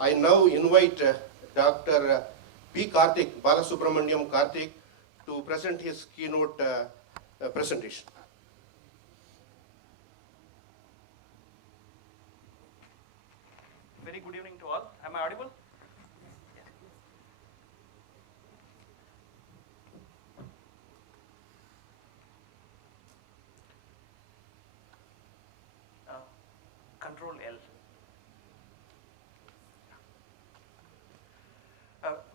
I now invite Dr. P. Karthick, Balasubramaniam Karthick, to present his keynote presentation. Very good evening to all. Am I audible? Control L.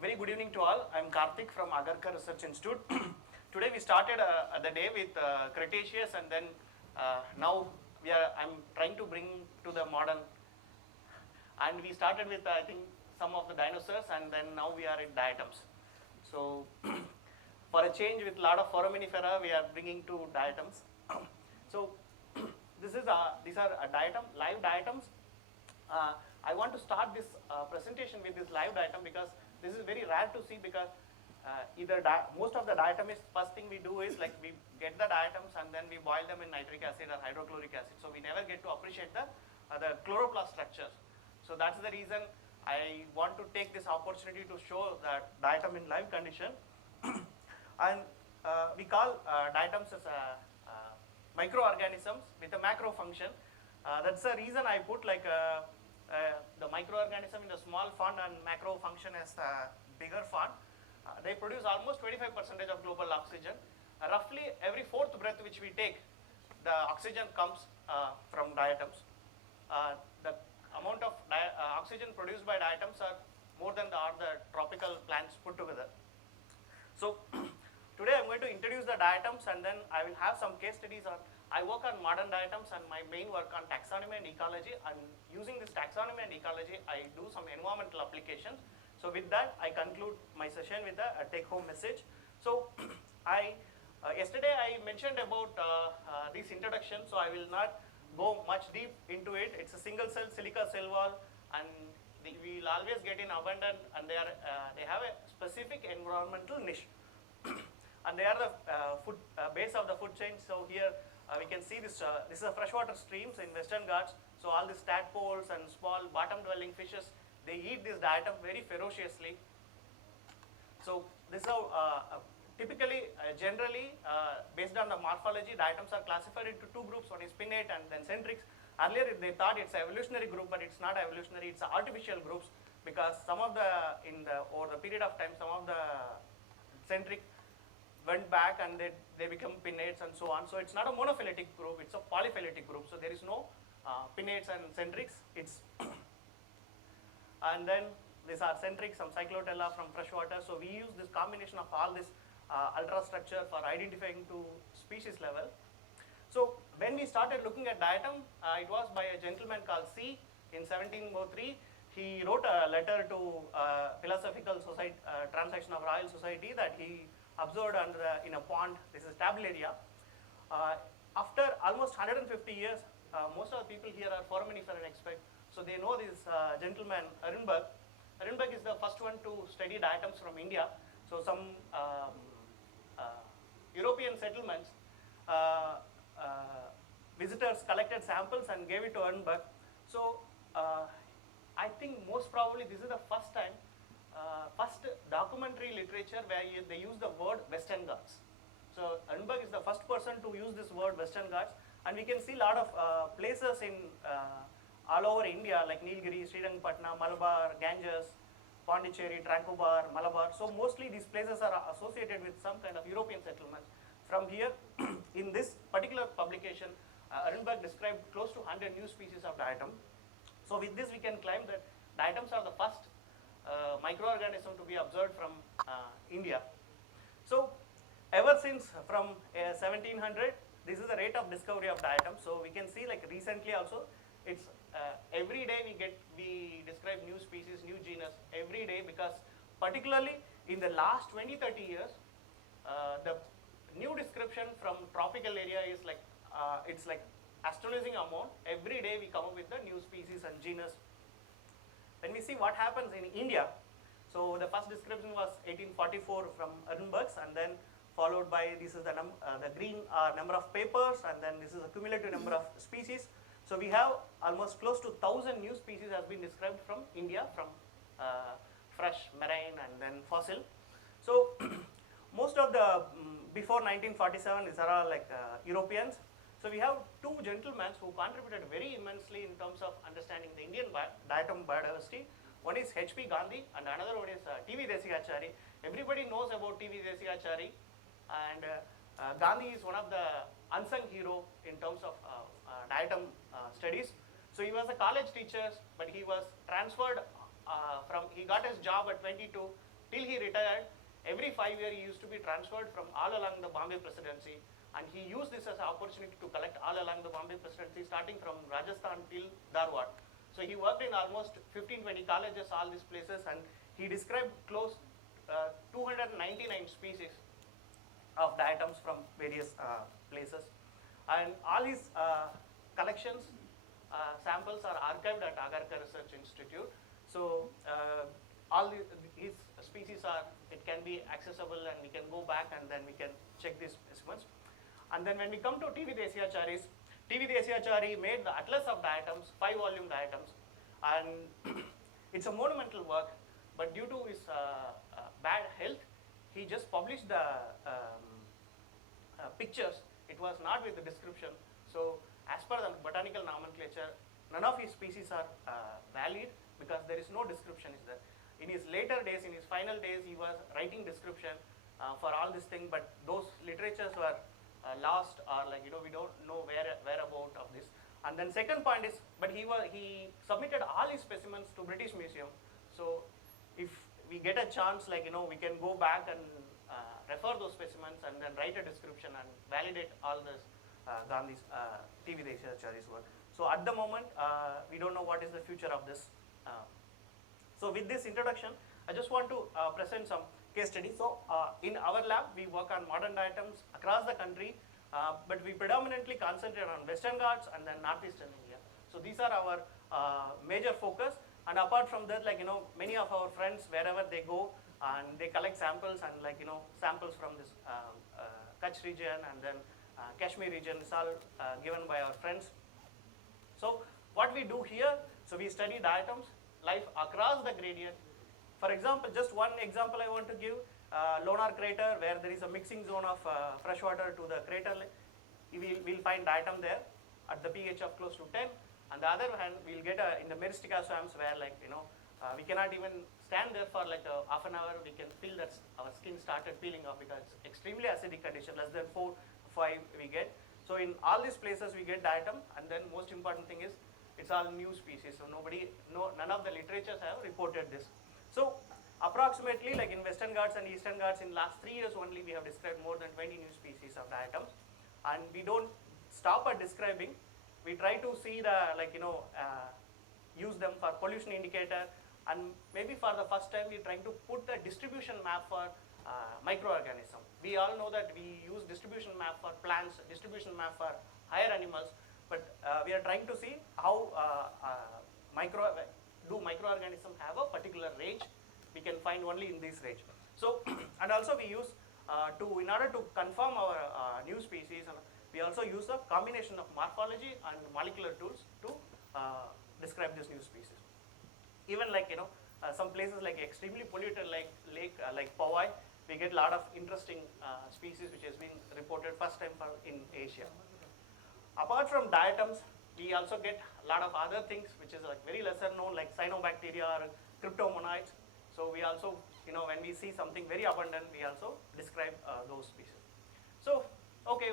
Very good evening to all. I am Karthik from Agharkar Research Institute. Today we started the day with Cretaceous, and then now I'm trying to bring to the modern. And we started with I think some of the dinosaurs, and then now we are at diatoms. So for a change, with a lot of foraminifera, we are bringing to diatoms. So these are live diatoms. I want to start this presentation with this live diatom because this is very rare to see, because most of the diatomists, first thing we do is like we get the diatoms and then we boil them in nitric acid or hydrochloric acid. So we never get to appreciate the chloroplast structures. So that's the reason I want to take this opportunity to show the diatom in live condition. And we call diatoms as microorganisms with a macro function. That's the reason I put like the microorganism in the small font and macro function as the bigger font. They produce almost 25% of global oxygen. Roughly every fourth breath which we take, the oxygen comes from diatoms. The amount of oxygen produced by diatoms are more than the tropical plants put together. So today I'm going to introduce the diatoms, and then I will have some case studies on. I work on modern diatoms, and my main work on taxonomy and ecology. And using this taxonomy and ecology, I do some environmental applications. So with that, I conclude my session with a take-home message. So yesterday I mentioned about this introduction, so I will not go much deep into it. It's a single cell silica cell wall, and we will always get in abundant, and they have a specific environmental niche. And they are the base of the food chain. So here we can see this. This is a freshwater streams in Western Ghats. So all these tadpoles and small bottom-dwelling fishes, they eat this diatom very ferociously. So this is how typically, generally, based on the morphology, diatoms are classified into two groups. One is pinnate and then centrics. Earlier they thought it's an evolutionary group, but it's not evolutionary. It's artificial groups, because some of over the period of time, some of the centric went back and they become pinnates and so on. So it's not a monophyletic group, it's a polyphyletic group. So there is no pinnates and centrics. And then these are centrics, some cyclotella from freshwater. So we use this combination of all this ultrastructure for identifying to species level. So when we started looking at diatom, it was by a gentleman called C in 1703. He wrote a letter to Philosophical Society, Transaction of Royal Society, that he observed in a pond. This is Tabularia. After almost 150 years, most of the people here are foraminifera experts, so they know this gentleman Ehrenberg. Ehrenberg is the first one to study diatoms from India. So some European settlements, visitors collected samples and gave it to Ehrenberg. So I think most probably this is the first time, first documentary literature where they use the word Western Ghats. So Ehrenberg is the first person to use this word Western Ghats, and we can see a lot of places in all over India like Nilgiri, Srirangapatna, Malabar, Ganges, Pondicherry, Tranquebar, Malabar. So mostly these places are associated with some kind of European settlements. From here, in this particular publication, Ehrenberg described close to 100 new species of diatom. So with this we can claim that diatoms are the first microorganism to be observed from India. So ever since from 1700, this is the rate of discovery of diatoms. So we can see like recently also, it's every day we describe new species, new genus every day, because particularly in the last 20-30 years, the new description from tropical area is like it's like astonishing amount. Every day we come up with the new species and genus. When we see what happens in India, so the first description was 1844 from Ehrenberg's, and then followed by this is the green number of papers, and then this is a cumulative number of species. So we have almost close to 1,000 new species has been described from India, from fresh, marine, and then fossil. So most of the before 1947 these are all like Europeans. So we have two gentlemen who contributed very immensely in terms of understanding the Indian diatom biodiversity. One is H.P. Gandhi and another one is T.V. Desikachari. Everybody knows about T.V. Desikachari, and Gandhi is one of the unsung hero in terms of diatom studies. So he was a college teacher, but he was transferred he got his job at 22 till he retired. Every 5 years he used to be transferred from all along the Bombay presidency, and he used this as an opportunity to collect all along the Bombay presidency, starting from Rajasthan till Dharwad. So he worked in almost 15-20 colleges, all these places, and he described close 299 species of diatoms from various places. And all his collections, samples are archived at Agharkar Research Institute. So all his species it can be accessible, and we can go back and then we can check these specimens. And then when we come to T.V. Desikachari made the Atlas of Diatoms, 5-volume diatoms, and it's a monumental work, but due to his bad health, he just published the pictures. It was not with the description. So as per the botanical nomenclature, none of his species are valid because there is no description is there. In his later days, in his final days, he was writing description for all this thing, but those literatures were lost, or like we don't know whereabout of this. And then second point is, but he submitted all his specimens to British Museum. So if we get a chance, like we can go back and refer those specimens and then write a description and validate all this Gandhi's T.V. Desikachari's work. So at the moment, we don't know what is the future of this. So with this introduction, I just want to present some case studies. So in our lab, we work on modern diatoms across the country, but we predominantly concentrate on Western Ghats and then Northeastern India. So these are our major focus. And apart from that, like many of our friends, wherever they go, and they collect samples, and like samples from this Kutch region and then Kashmir region is all given by our friends. So what we do here, so we study diatoms, life across the gradient. For example, just one example I want to give, Lonar crater, where there is a mixing zone of freshwater to the crater, we'll find diatom there at the pH of close to 10. On the other hand, we'll get in the Meristica swamps where we cannot even stand there for like half an hour. We can feel that our skin started peeling off because it's extremely acidic condition, less than 4, 5 we get. So in all these places we get diatom, and then most important thing is it's all new species. So none of the literatures have reported this. So approximately like in Western Ghats and Eastern Ghats, in last 3 years only we have described more than 20 new species of diatoms, and we don't stop at describing. We try to see the use them for pollution indicator, and maybe for the first time we are trying to put the distribution map for microorganism. We all know that we use distribution map for plants, distribution map for higher animals, but we are trying to see how microorganisms have a particular range. We can find only in this range. So and also we use in order to confirm our new species, we also use a combination of morphology and molecular tools to describe this new species. Even like some places like extremely polluted like lake like Powai, we get a lot of interesting species which has been reported first time in Asia. Apart from diatoms, we also get a lot of other things which is like very lesser known, like cyanobacteria or cryptomonads. So we also, when we see something very abundant, we also describe those species. So okay,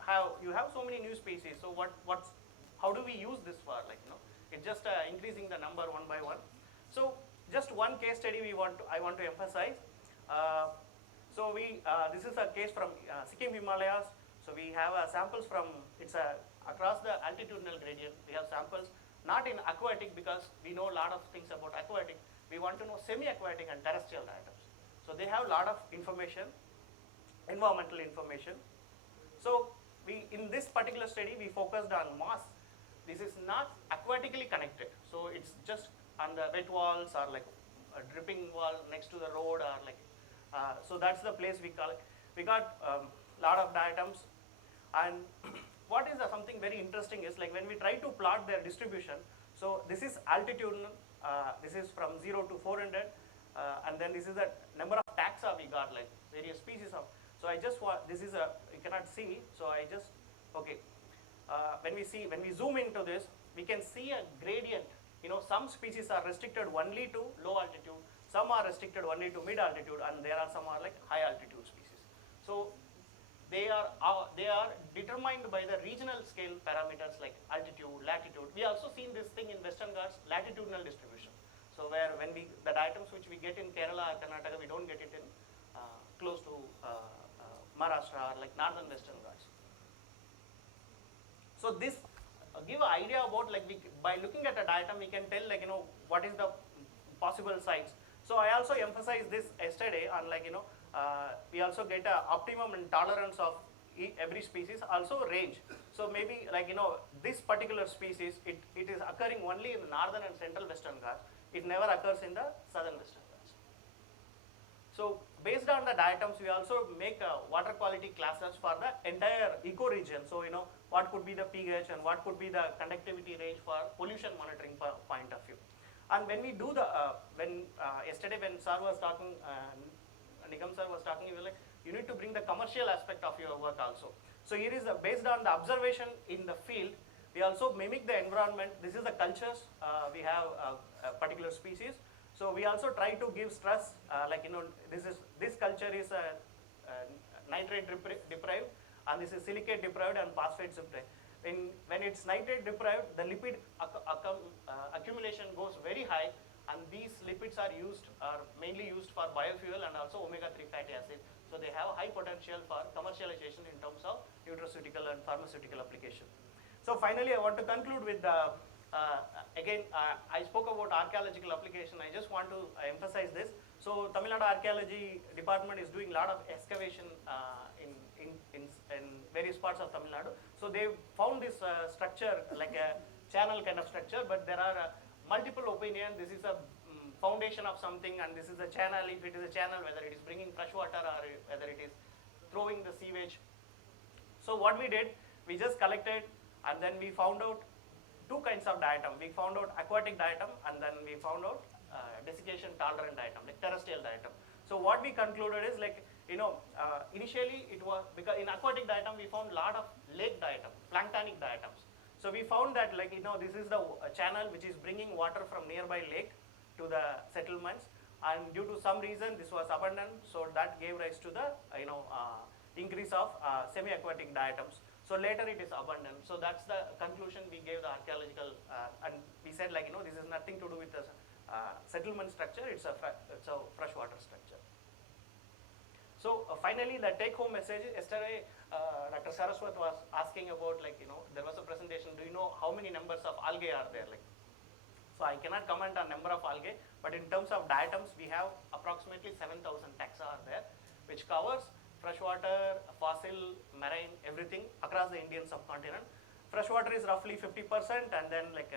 how you have so many new species? So how do we use this for? It's just increasing the number one by one. So just one case study I want to emphasize. So this is a case from Sikkim Himalayas. So we have samples from across the altitudinal gradient. We have samples not in aquatic because we know a lot of things about aquatic. We want to know semi-aquatic and terrestrial diatoms. So they have a lot of information, environmental information. So in this particular study we focused on moss. This is not aquatically connected. So it's just on the wet walls or like a dripping wall next to the road or like. So that's the place we collect. We got a lot of diatoms. And what is something very interesting is like when we try to plot their distribution, so this is altitudinal, this is from 0 to 400, and then this is the number of taxa we got, like various species of. So I just want, this is a, you cannot see, so I just, okay. When we zoom into this, we can see a gradient. You know, some species are restricted only to low altitude, some are restricted only to mid altitude, and there are some are like high altitude species. So they are determined by the regional scale parameters like altitude, latitude. We also seen this thing in Western Ghats, latitudinal distribution. So where when the diatoms which we get in Kerala or Karnataka, we don't get it in close to Maharashtra or like northern Western Ghats. So this give an idea about like by looking at a diatom we can tell like what is the possible size. So I also emphasized this yesterday on like we also get a optimum and tolerance of every species, also range. So maybe like this particular species it is occurring only in the northern and central Western Ghats. It never occurs in the southern Western Ghats. So based on the diatoms, we also make water quality classes for the entire ecoregion. So what could be the pH and what could be the conductivity range for pollution monitoring point of view. And when we do the yesterday when sir was talking, Nigam sir was talking, he was like, you need to bring the commercial aspect of your work also. So here is based on the observation in the field, we also mimic the environment. This is the cultures we have a particular species. So we also try to give stress like this culture is nitrate deprived, and this is silicate deprived and phosphate deprived. When it's nitrate deprived, the lipid accumulation goes very high, and these lipids are mainly used for biofuel and also omega-3 fatty acids. So they have a high potential for commercialization in terms of nutraceutical and pharmaceutical application. So finally, I want to conclude with the I spoke about archaeological application. I just want to emphasize this. So Tamil Nadu Archaeology Department is doing a lot of excavation in various parts of Tamil Nadu. So they found this structure like a channel kind of structure, but there are multiple opinions. This is a foundation of something, and this is a channel. If it is a channel, whether it is bringing fresh water or whether it is throwing the sewage. So what we did, we just collected, and then we found out two kinds of diatom. We found out aquatic diatom, and then we found out desiccation tolerant diatom, like terrestrial diatom. So what we concluded is like, initially it was, because in aquatic diatom we found a lot of lake diatom, planktonic diatoms. So we found that like, this is the channel which is bringing water from nearby lake to the settlements, and due to some reason this was abundant, so that gave rise to the, increase of semi-aquatic diatoms. So later it is abundant. So that's the conclusion we gave the archaeological, and we said like, this is nothing to do with the settlement structure, it's a freshwater structure. So finally, the take-home message, yesterday Dr. Saraswat was asking about like, there was a presentation, do you know how many numbers of algae are there? Like, so I cannot comment on number of algae, but in terms of diatoms, we have approximately 7,000 taxa are there, which covers freshwater, fossil, marine, everything across the Indian subcontinent. Freshwater is roughly 50%, and then like,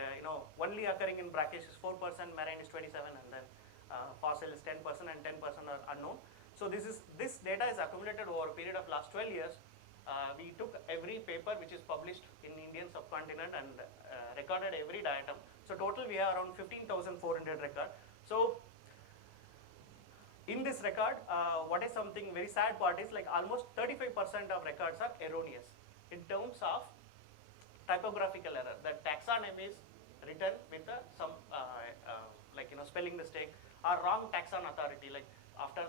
only occurring in brackish is 4%, marine is 27%, and then fossil is 10%, and 10% are unknown. So this data is accumulated over a period of last 12 years. We took every paper which is published in Indian subcontinent and recorded every diatom. So total we have around 15,400 record. So in this record, what is something very sad part is like almost 35% of records are erroneous in terms of typographical error. The taxonomy is written with some spelling mistake or wrong taxon authority. Like after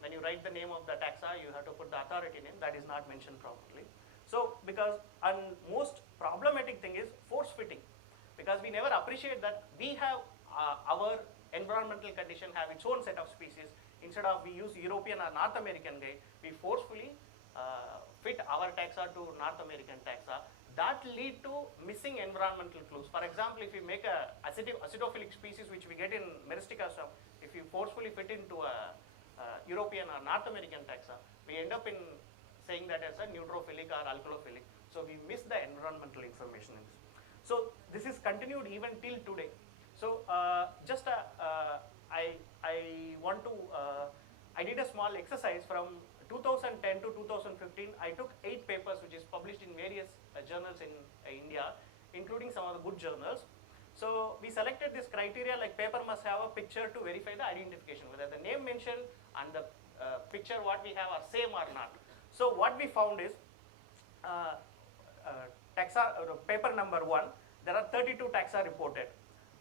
when you write the name of the taxa, you have to put the authority name, that is not mentioned properly. So and most problematic thing is force fitting, because we never appreciate that we have our environmental condition have its own set of species. Instead of we use European or North American guide, we forcefully fit our taxa to North American taxa. That lead to missing environmental clues. For example, if you make a acidophilic species which we get in Meristica swamp, if you forcefully fit into a European or North American taxa, we end up in saying that as a neutrophilic or alkalophilic. So we miss the environmental information in this. So this is continued even till today. So I did a small exercise from 2010 to 2015, I took 8 papers which is published in various journals in India, including some of the good journals. So we selected this criteria like paper must have a picture to verify the identification, whether the name mentioned and the picture what we have are same or not. So what we found is paper number 1, there are 32 taxa reported,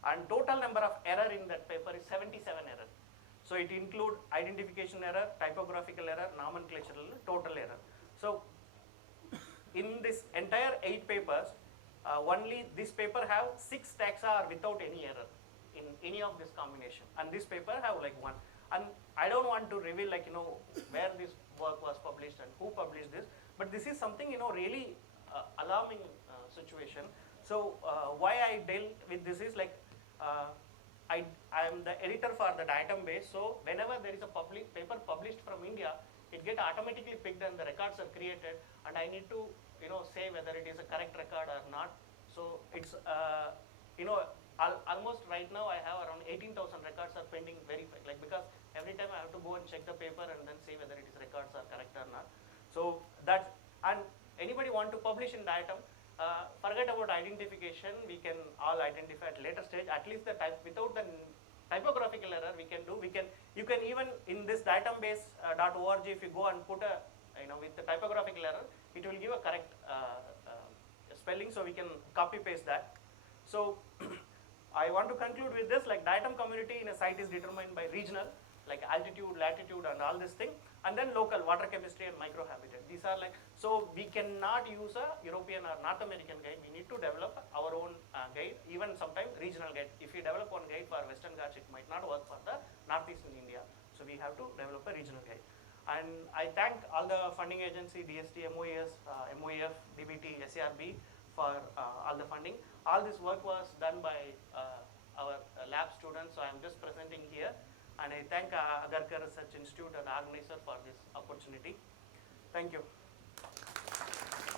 and total number of error in that paper is 77 error. So it include identification error, typographical error, nomenclatural error, total error. So in this entire 8 papers, only this paper have 6 taxa are without any error in any of this combination, and this paper have like 1. And I don't want to reveal like where this work was published and who published this, but this is something really alarming situation. So why I deal with this is like I am the editor for the diatom base, so whenever there is a paper published from India, it get automatically picked and the records are created, and I need to say whether it is a correct record or not. So it's almost right now I have around 18,000 records are pending verified, like because every time I have to go and check the paper and then say whether it is records are correct or not. So that, and anybody want to publish in diatom, forget about identification, we can all identify at later stage, at least the type, without the typographical error we can do, you can even in this datombase.org if you go and put a, with the typographical error, it will give a correct spelling, so we can copy paste that. So I want to conclude with this, like diatom community in a site is determined by regional, like altitude, latitude and all this thing, and then local, water chemistry and microhabitat. These are like, so we cannot use a European or North American guide, we need to develop our own guide, even sometimes regional guide. If we develop one guide for Western Ghats, it might not work for the Northeastern India, so we have to develop a regional guide. And I thank all the funding agency, DST, MOES, MOEF, DBT, SARB for all the funding. All this work was done by our lab students, so I am just presenting here. And I thank Agharkar Research Institute and the organizer for this opportunity. Thank you.